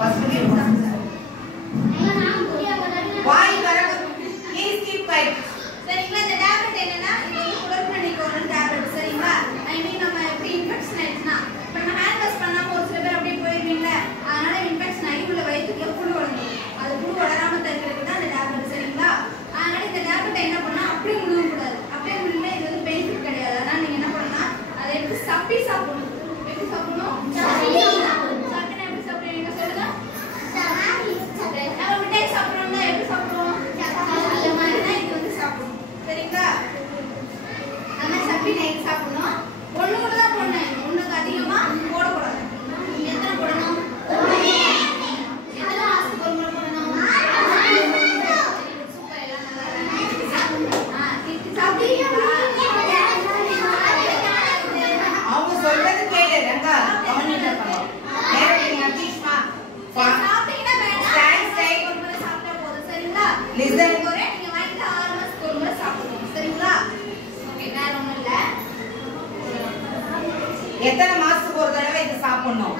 First why correct. Please keep quiet. சரிங்களா? இந்த tablet என்னன்னா இது வந்து குளோரோஃபெனிகோல் டேப்லெட். சரிங்களா? ஐ மீன் நம்ம எப்படி இன்ஃபெக்ஷன் ஆயிடுச்சுனா இப்ப நம்ம ஹேண்ட் வாஷ் பண்ணாம ஒரு சில பேர் அப்படியே போயிருவீங்கல, அதனால இன்ஃபெக்ஷன் ஆகி உள்ள வயிற்றுக்குள்ள புழு வளரும். அது புழு வளராம தடுக்கிறதுக்கு தான் இந்த டேப்லெட். சரிங்களா? அதனால இந்த டேப்லெட் என்ன பண்ணா அப்படியே முழுங்க கூடாது. அப்படியே முழுங்கினா இது வந்து பெனிஃபிட் கிடையாது. அதனால நீங்க என்ன பண்ணலாம், அதை எடுத்து சப்பி சாப்பிடணும். எப்படி சாப்பிடணும்? சப்பினா எப்படி சாப்பிடுவீங்க சொல்லுங்க? நம்ம மிட்டாய் சாப்பிடணும்னா எப்படி சாப்பிடுவோம்? அந்த மாதிரி தான் இது வந்து சாப்பிடணும். சரிங்களா? நம்ம சப்பி நைட் சாப்பிடணும். ஒண்ணு கூட தான் போடணும். ஒண்ணுக்கு அதிகமா போடக்கூடாது. எத்தனை போடணும்? எத்தனை மாசத்துக்கு ஒரு முறை போடணும்? சூப்பர், எல்லாம் நல்லா கிட்டு சாப்பிடுவீங்களா? அவங்க சொல்றது கேளு ரங்கா. கவனிங்க பண்ணு. நேரடியா டீச்மா. சாப்பிட்டீங்கன்னா வேண்டாம். ஸ்டாண்ட் ஸ்டைல் ஒரு முறை சாப்பிட்டா போதும். சரிங்களா? லிசன். ஒரே நீங்க வாங்கிட்டு 6 மாசத்துக்கு ஒரு முறை சாப்பிடணும். சரிங்களா? ஓகே, வேற ஒண்ணும் இல்ல. எத்தனை மாசத்துக்கு ஒரு தடவை இது சாப்பிடணும்?